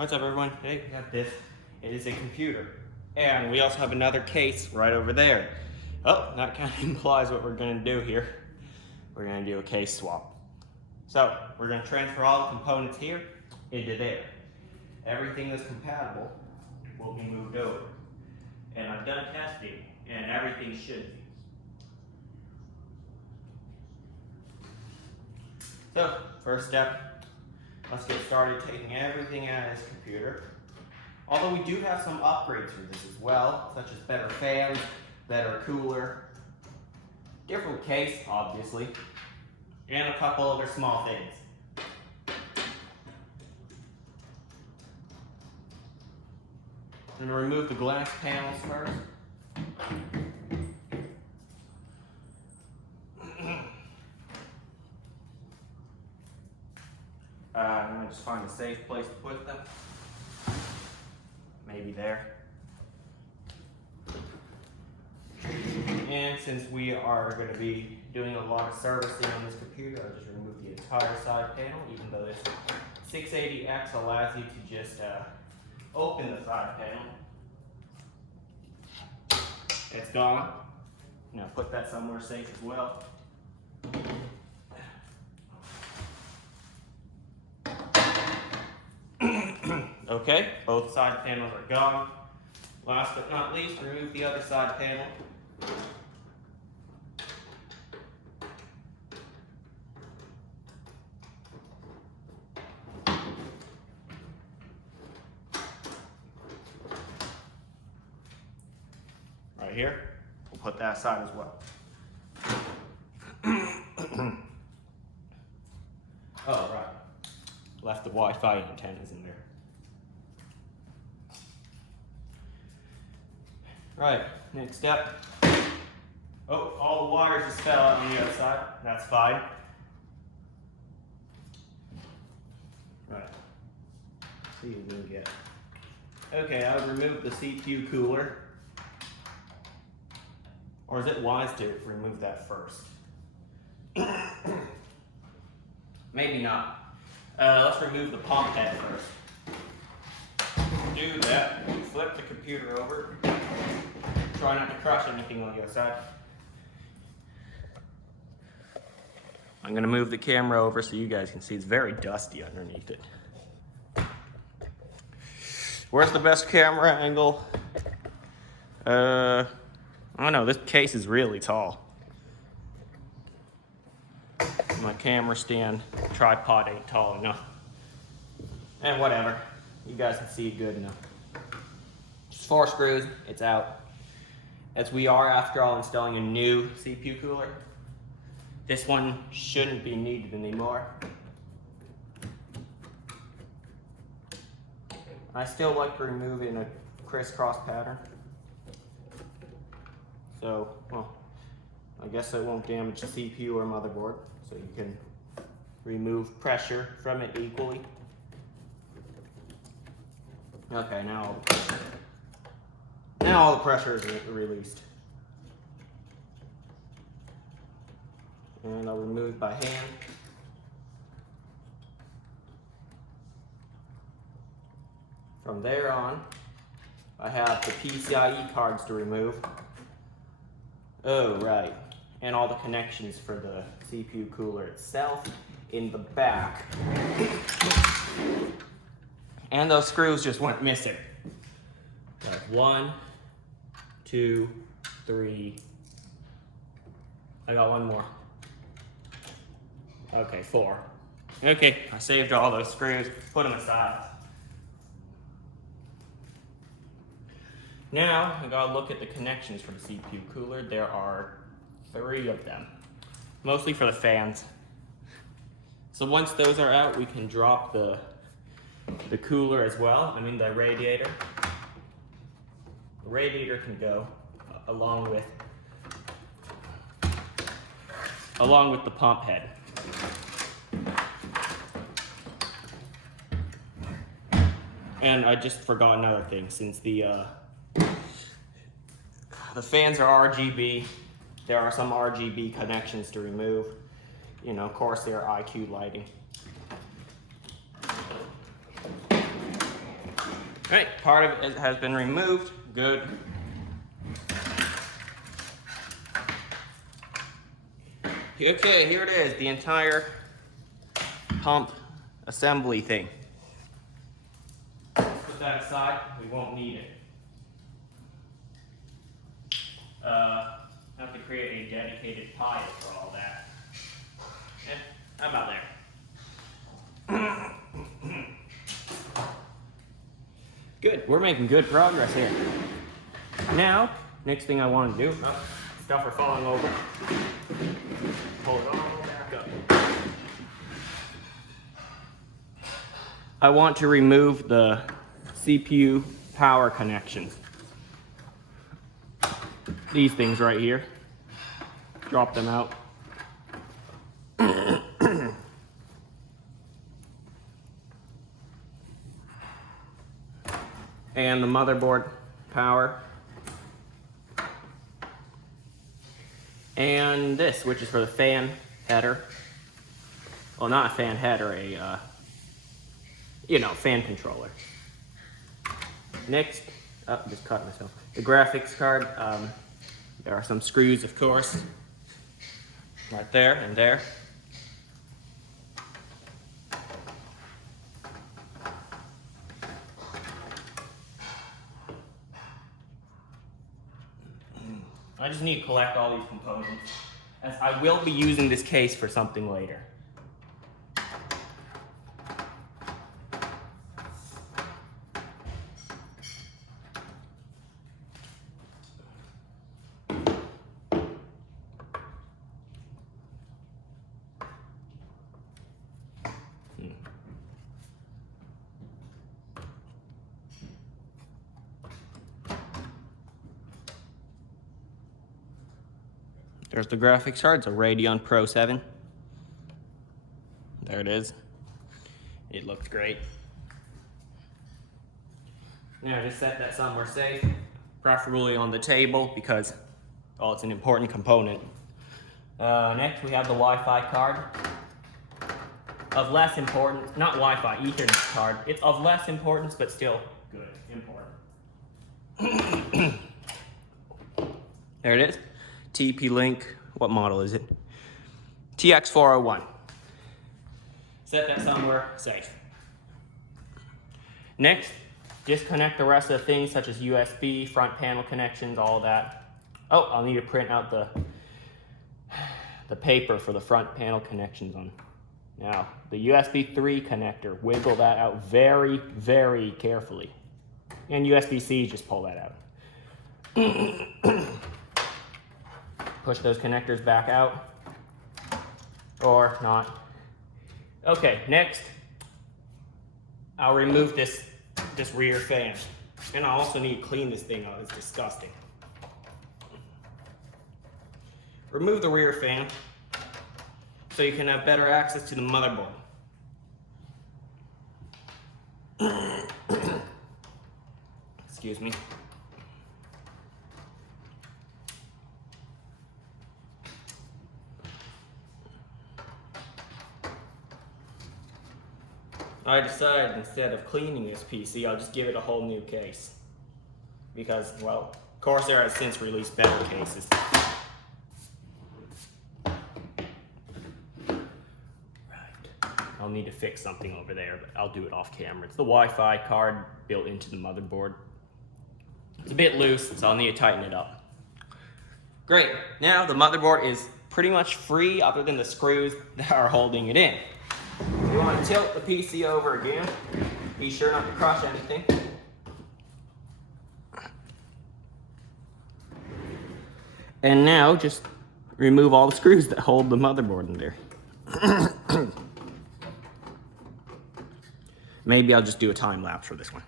What's up, everyone? Today we have this. It is a computer. And we also have another case right over there. Oh, that kind of implies what we're going to do here. We're going to do a case swap. So, we're going to transfer all the components here into there. Everything that's compatible will be moved over. And I've done testing, and everything should be. So, first step, let's get started taking everything out of this computer. Although we do have some upgrades for this as well, such as better fans, better cooler, different case, obviously, and a couple other small things. I'm going to remove the glass panels first. I'm going to just find a safe place to put them. Maybe there. And since we are going to be doing a lot of servicing on this computer, I'll just remove the entire side panel, even though this 680X allows you to just open the side panel. It's gone. Now put that somewhere safe as well. Okay, both side panels are gone. Last but not least, remove the other side panel. Right here, we'll put that side as well. Oh, right. Left the Wi-Fi antennas in there. Right, next step. Oh, all the wires just fell out on the other side. That's fine. Right. See what we can get. Okay, I would remove the CPU cooler. Or is it wise to remove that first? Maybe not. Let's remove the pump head first. Do that. Flip the computer over. Try not to crush anything on the other side. I'm going to move the camera over so you guys can see it's very dusty underneath it. Where's the best camera angle? I don't know, this case is really tall. My camera stand tripod ain't tall enough. And whatever, you guys can see it good enough. Just 4 screws, it's out. As we are, after all, installing a new CPU cooler, this one shouldn't be needed anymore. I still like to remove it in a crisscross pattern. So, well, I guess it won't damage the CPU or motherboard, so you can remove pressure from it equally. Okay, now all the pressure is released. And I'll remove it by hand. From there on, I have the PCIe cards to remove. Oh, right. And all the connections for the CPU cooler itself in the back. And those screws just went missing. 1, 2, 3. I got one more. Okay, 4. Okay, I saved all those screws, put them aside. Now, I gotta look at the connections for the CPU cooler. There are 3 of them, mostly for the fans. So once those are out, we can drop the cooler as well. I mean the radiator. The radiator can go along with the pump head. And I just forgot another thing. Since the fans are RGB, there are some RGB connections to remove. You know, Corsair IQ lighting. All right, part of it has been removed. Good. Okay, here it is, the entire pump assembly thing. Let's put that aside, we won't need it. Have to create a dedicated pile for all that. How about there? Good, we're making good progress here. Now, next thing I want to do, stuff are falling over. Pull it all back up. I want to remove the CPU power connections. These things right here. Drop them out. And the motherboard power. And this, which is for the fan header. Well, not a fan header, fan controller. Next, just cut myself. The graphics card. There are some screws, of course, right there and there. I just need to collect all these components, as I will be using this case for something later. There's the graphics card. It's a Radeon Pro 7. There it is. It looks great. Now just set that somewhere safe, preferably on the table because, well, it's an important component. Next we have the Wi-Fi card. Of less importance, not Wi-Fi, Ethernet card. It's of less importance, but still good, important. There it is. TP-Link, what model is it? TX401. Set that somewhere safe. Next, disconnect the rest of the things such as USB, front panel connections, all of that. Oh, I'll need to print out the paper for the front panel connections on. Now, the USB 3 connector, wiggle that out very, very carefully. And USB-C, just pull that out. Push those connectors back out, or not. Okay, next, I'll remove this rear fan. And I also need to clean this thing out, it's disgusting. Remove the rear fan so you can have better access to the motherboard. Excuse me. I decided instead of cleaning this PC, I'll just give it a whole new case. Because, well, Corsair has since released better cases. Right. I'll need to fix something over there, but I'll do it off camera. It's the Wi-Fi card built into the motherboard. It's a bit loose, so I'll need to tighten it up. Great. Now the motherboard is pretty much free other than the screws that are holding it in. You want to tilt the PC over again. Be sure not to crush anything. And now just remove all the screws that hold the motherboard in there. Maybe I'll just do a time lapse for this one.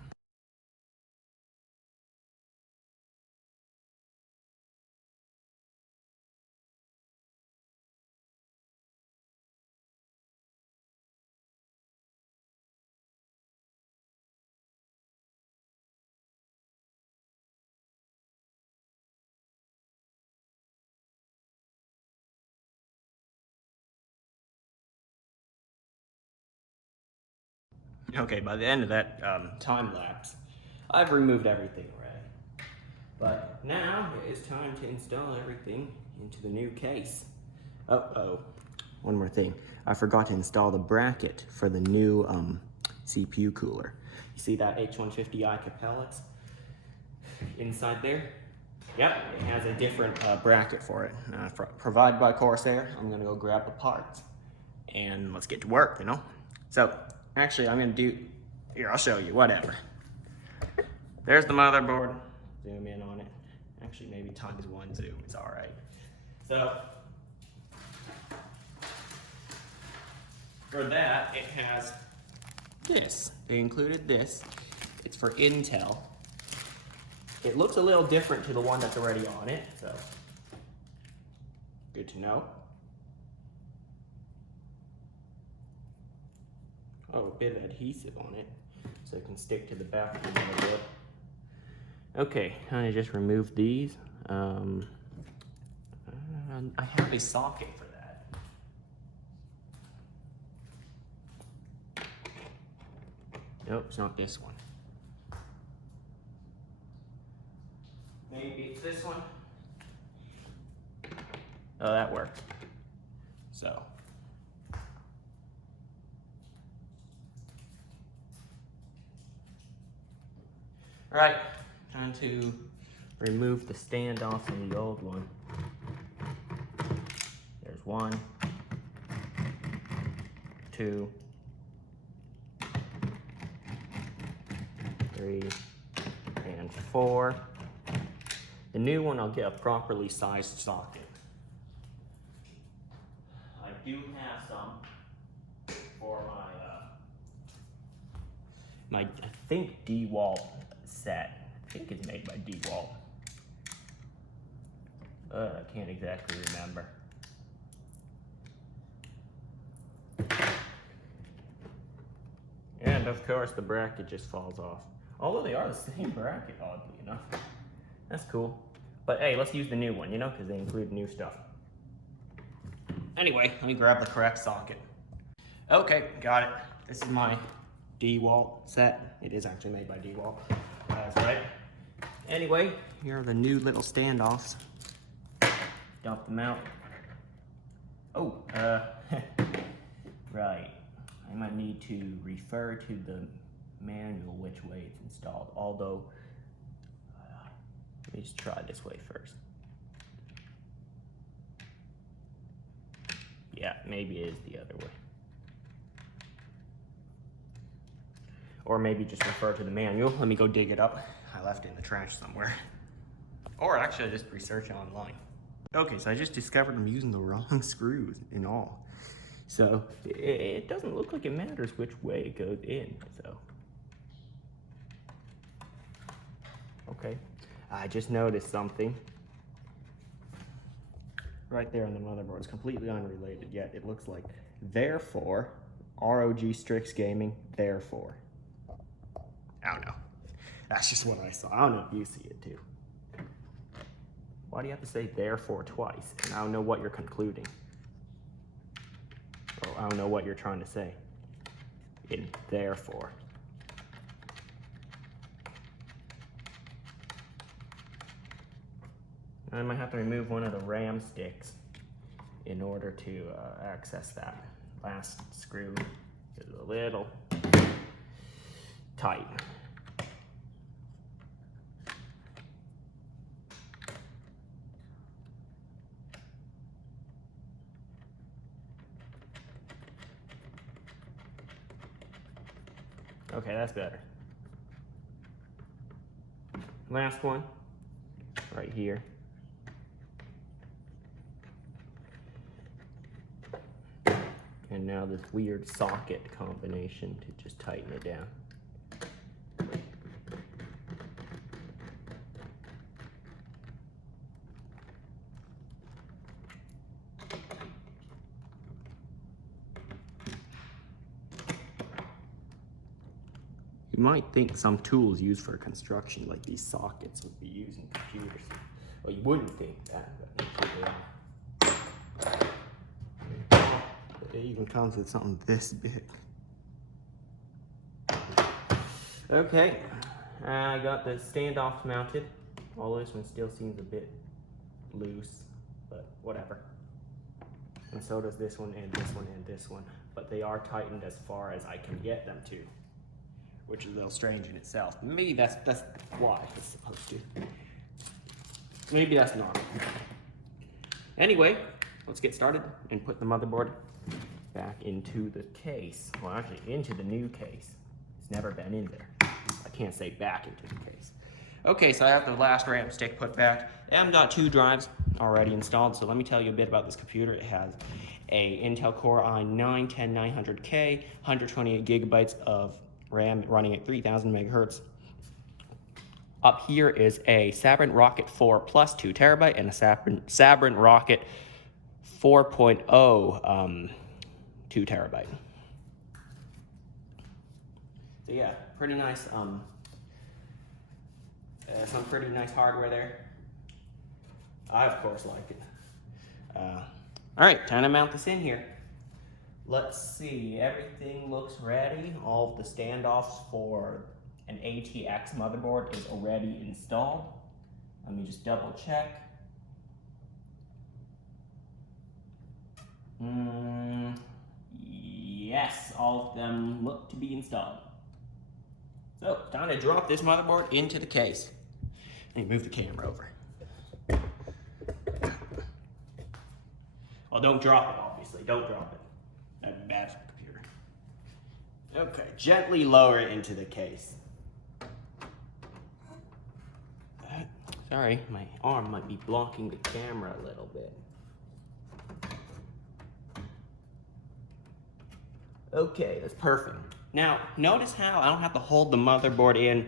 Okay, by the end of that time lapse, I've removed everything already. But now it is time to install everything into the new case. Uh-oh, one more thing. I forgot to install the bracket for the new CPU cooler. You see that H150i Capellix inside there? Yep, it has a different bracket for it. Provided by Corsair. I'm gonna go grab the parts and let's get to work, you know? So, actually I'm gonna do, here, I'll show you, whatever. There's the motherboard. Zoom in on it. Actually, maybe ×1 zoom is all right. So, for that, it has this. They included this. It's for Intel. It looks a little different to the one that's already on it, so good to know. Oh, a bit of adhesive on it, so it can stick to the back of the motherboard. Okay, kind of just remove these. I have a socket for that. Nope, it's not this one. Maybe it's this one. Oh, that works. So. All right, time to remove the standoff from the old one. There's 1, 2, 3, and 4. The new one, I'll get a properly sized socket. I do have some for my I think DeWalt set. I think it's made by DeWalt. I can't exactly remember. And of course the bracket just falls off. Although they are the same bracket, oddly enough. That's cool. But hey, let's use the new one, you know, because they include new stuff. Anyway, let me grab the correct socket. Okay, got it. This is my DeWalt set. It is actually made by DeWalt. That's right. Anyway, here are the new little standoffs. Dump them out. Oh, right. I might need to refer to the manual which way it's installed, although let me just try this way first. Yeah, maybe it is the other way. Or maybe just refer to the manual. Let me go dig it up. I left it in the trash somewhere. Or actually I just researched it online. Okay, so I just discovered I'm using the wrong screws in all. So it doesn't look like it matters which way it goes in, so. Okay, I just noticed something. Right there on the motherboard, it's completely unrelated, yet it looks like, therefore, ROG Strix Gaming, therefore. I don't know. That's just what I saw. I don't know if you see it too. Why do you have to say therefore twice? And I don't know what you're concluding. Or I don't know what you're trying to say in therefore. I might have to remove one of the RAM sticks in order to access that last screw. It's a little tight. Okay, that's better. Last one, right here. And now this weird socket combination to just tighten it down. You might think some tools used for construction, like these sockets, would be used in computers. Well, you wouldn't think that, but it even comes with something this big. Okay, I got the standoffs mounted. Although this one still seems a bit loose, but whatever. And so does this one and this one and this one. But they are tightened as far as I can get them to, which is a little strange in itself. Maybe that's why it's supposed to. Maybe that's not. Anyway, let's get started and put the motherboard back into the case. Well, actually, into the new case. It's never been in there. I can't say back into the case. Okay, so I have the last RAM stick put back. M.2 drives already installed, so let me tell you a bit about this computer. It has a Intel Core i9-10900K, 128 gigabytes of RAM running at 3000 megahertz. Up here is a Sabrent Rocket 4 Plus 2 terabyte and a Sabrent Rocket 4.0 2 terabyte. So yeah, pretty nice. Some pretty nice hardware there. I of course like it. All right, time to mount this in here. Let's see, everything looks ready. All of the standoffs for an ATX motherboard is already installed. Let me just double check. Yes, all of them look to be installed. So, time to drop this motherboard into the case. Let me move the camera over. Well, don't drop it, obviously. Don't drop it. That'd be bad for the computer. Okay, gently lower it into the case. Sorry, my arm might be blocking the camera a little bit. Okay, that's perfect. Now, notice how I don't have to hold the motherboard in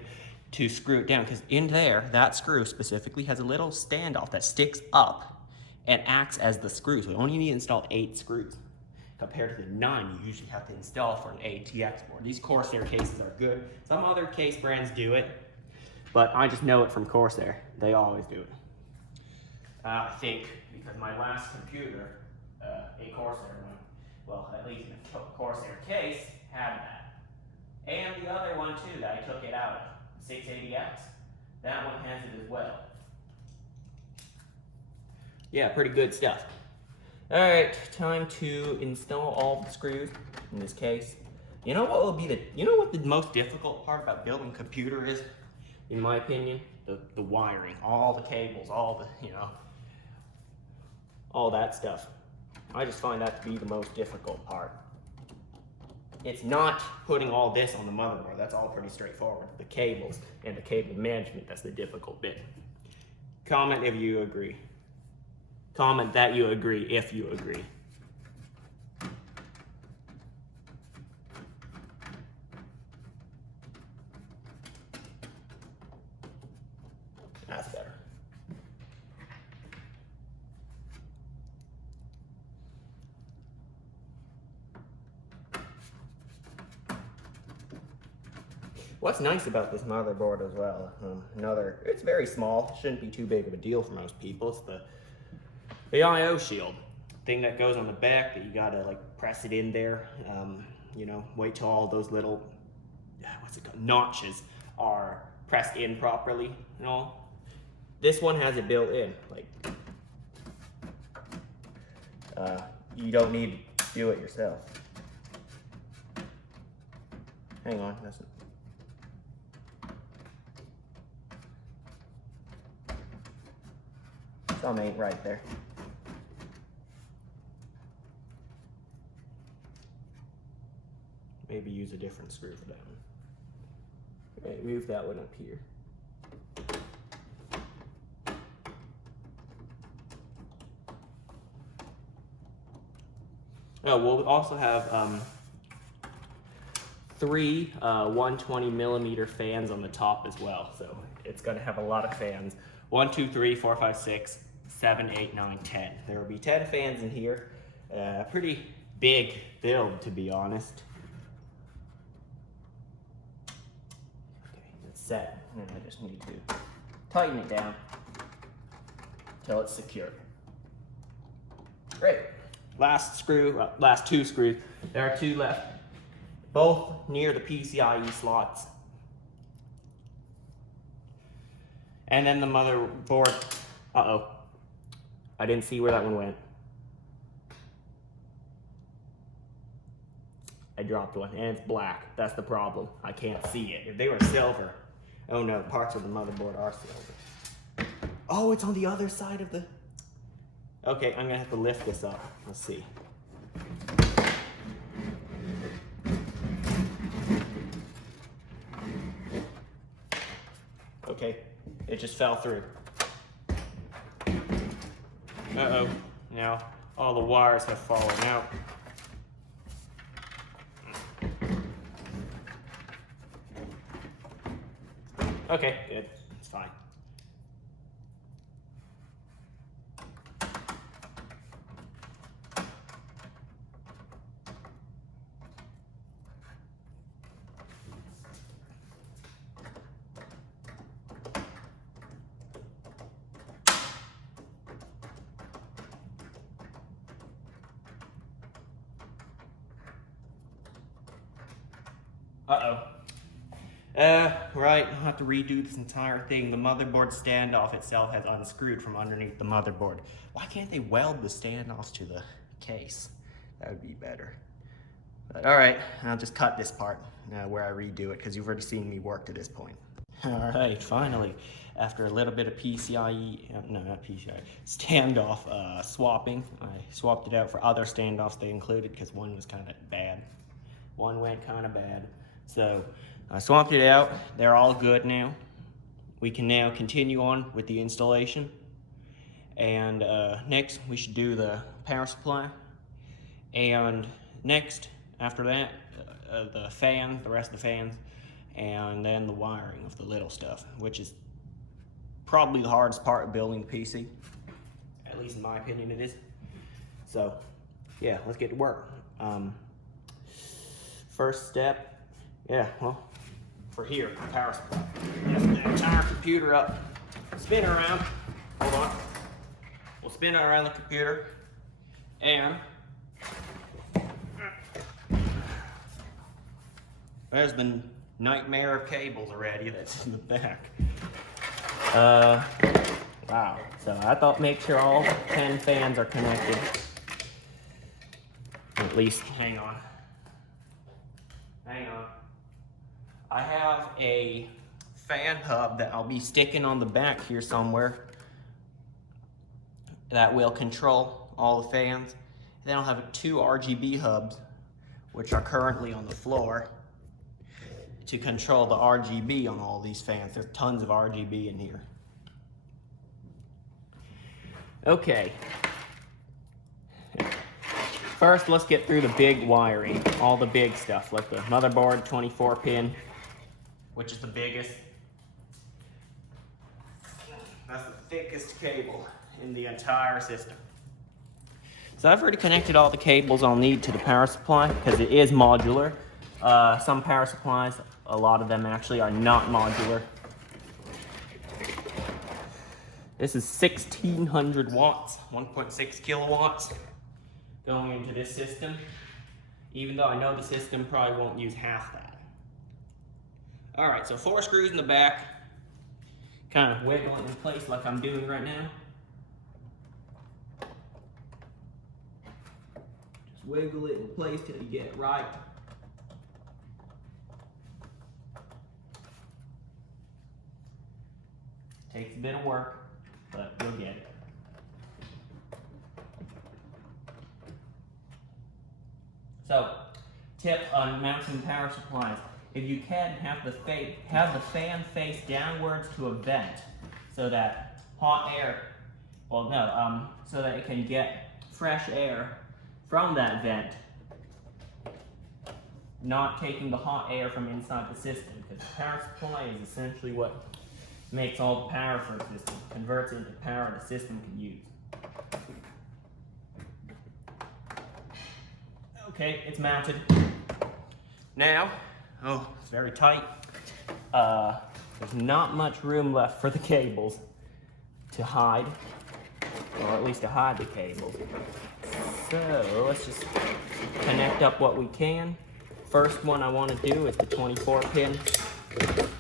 to screw it down, because in there, that screw specifically has a little standoff that sticks up and acts as the screw. So you only need to install 8 screws, compared to the 9 you usually have to install for an ATX board. These Corsair cases are good. Some other case brands do it, but I just know it from Corsair. They always do it. I think because my last computer, a Corsair one, well, at least a Corsair case, had that. And the other one too that I took it out of, 680X, that one has it as well. Yeah, pretty good stuff. All right, time to install all the screws in this case. You know what will be the most difficult part about building a computer is, in my opinion? The wiring, all the cables, all the, all that stuff. I just find that to be the most difficult part. It's not putting all this on the motherboard. That's all pretty straightforward. The cables and the cable management, that's the difficult bit. Comment if you agree. Comment that you agree if you agree. That's better. What's nice about this motherboard as well, it's very small, shouldn't be too big of a deal for most people. It's the I/O shield thing that goes on the back that you gotta like press it in there. Wait till all those little, notches are pressed in properly and all. This one has it built in, you don't need to do it yourself. Hang on, some ain't right there. Maybe use a different screw for that one. Okay, move that one up here. Oh, we'll also have 3 120 millimeter fans on the top as well. So it's gonna have a lot of fans. 1, 2, 3, 4, 5, 6, 7, 8, 9, 10. There will be 10 fans in here. Pretty big build, to be honest. Okay, it's set, and I just need to tighten it down until it's secure. Great. Last two screws. There are 2 left, both near the PCIe slots. And then the motherboard, uh-oh. I didn't see where that one went. I dropped one, and it's black. That's the problem. I can't see it. If they were silver, oh no, parts of the motherboard are silver. Oh, it's on the other side of the... Okay, I'm gonna have to lift this up. Let's see. Okay, it just fell through. Uh-oh, now all the wires have fallen out. Okay, good, it's fine. Uh-oh. Right, I'll have to redo this entire thing. The motherboard standoff itself has unscrewed from underneath the motherboard. Why can't they weld the standoffs to the case? That would be better. But all right, I'll just cut this part where I redo it, because you've already seen me work to this point. All right, finally, after a little bit of PCIe, no, not PCIe, standoff swapping, I swapped it out for other standoffs they included, because one was kind of bad. One went kind of bad. So I swapped it out. They're all good now. We can now continue on with the installation. And next we should do the power supply. And next, after that, the fan, the rest of the fans, and then the wiring of the little stuff, which is probably the hardest part of building a PC. At least in my opinion it is. So yeah, let's get to work. First step, yeah, well, for here, power supply. Lift the entire computer up, spin it around, hold on. We'll spin it around the computer, and there's the nightmare of cables already that's in the back. Wow, so I thought make sure all 10 fans are connected. At least, hang on. I have a fan hub that I'll be sticking on the back here somewhere that will control all the fans. Then I'll have 2 RGB hubs, which are currently on the floor, to control the RGB on all these fans. There's tons of RGB in here. Okay. First, let's get through the big wiring, all the big stuff, like the motherboard 24 pin, which is the biggest. That's the thickest cable in the entire system. So I've already connected all the cables I'll need to the power supply, because it is modular. Some power supplies, a lot of them actually are not modular. This is 1600 watts, 1.6 kilowatts. Going into this system, even though I know the system probably won't use half that. All right, so 4 screws in the back, kind of wiggle it in place like I'm doing right now. Just wiggle it in place till you get it right. Takes a bit of work, but you'll get it. So, tip on mounting power supplies. If you can, have the fan face downwards to a vent, so that hot air, so that it can get fresh air from that vent, not taking the hot air from inside the system, because the power supply is essentially what makes all the power for the system, converts it into power the system can use. Okay, it's mounted. Now, oh, it's very tight. There's not much room left for the cables to hide, or at least to hide the cables. So let's just connect up what we can. First one I want to do is the 24 pin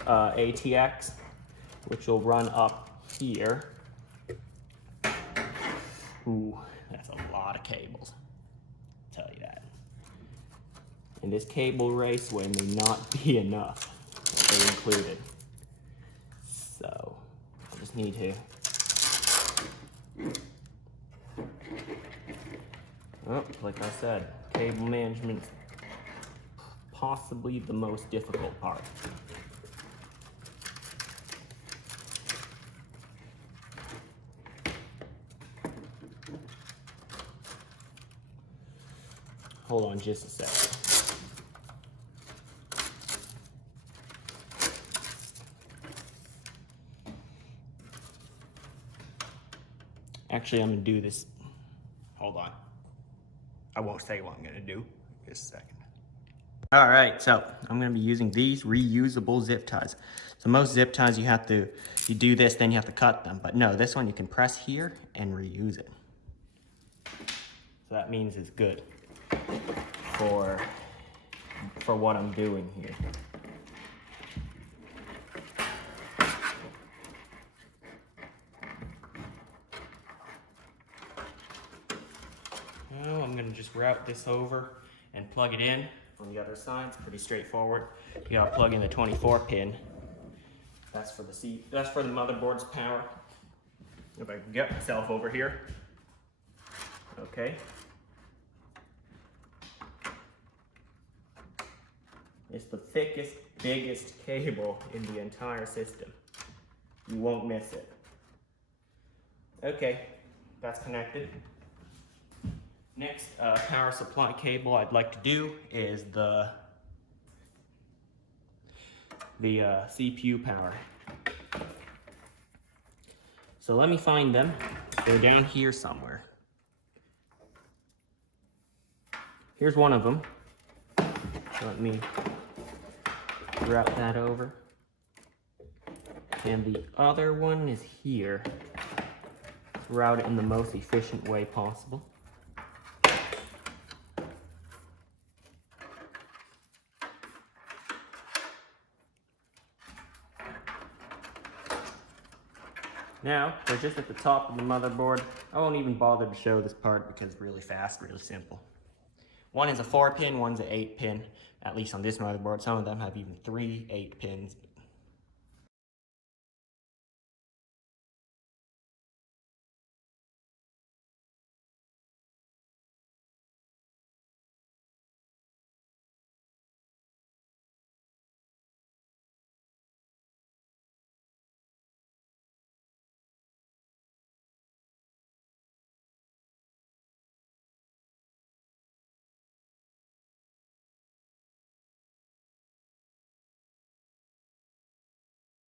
ATX. which will run up here. Ooh, that's a lot of cables, I'll tell you that. And this cable raceway may not be enough that they included. So, I just need to, oh, like I said, cable management's possibly the most difficult part. Hold on just a second. Actually, I'm gonna do this. Hold on. I won't say what I'm gonna do. Just a second. All right, so I'm gonna be using these reusable zip ties. So most zip ties you do this, then you have to cut them. But no, this one you can press here and reuse it. So that means it's good for what I'm doing here. Now I'm gonna just route this over and plug it in on the other side. It's pretty straightforward. You gotta plug in the 24 pin. That's for the motherboard's power. If I can get myself over here. Okay. It's the thickest, biggest cable in the entire system. You won't miss it. Okay, that's connected. Next power supply cable I'd like to do is the CPU power. So let me find them. They're down here somewhere. Here's one of them. Let me route that over. And the other one is here. Route it in the most efficient way possible. Now, they're just at the top of the motherboard. I won't even bother to show this part because it's really fast, really simple. One is a 4-pin, one's an 8-pin, at least on this motherboard. Some of them have even 3 8 pins,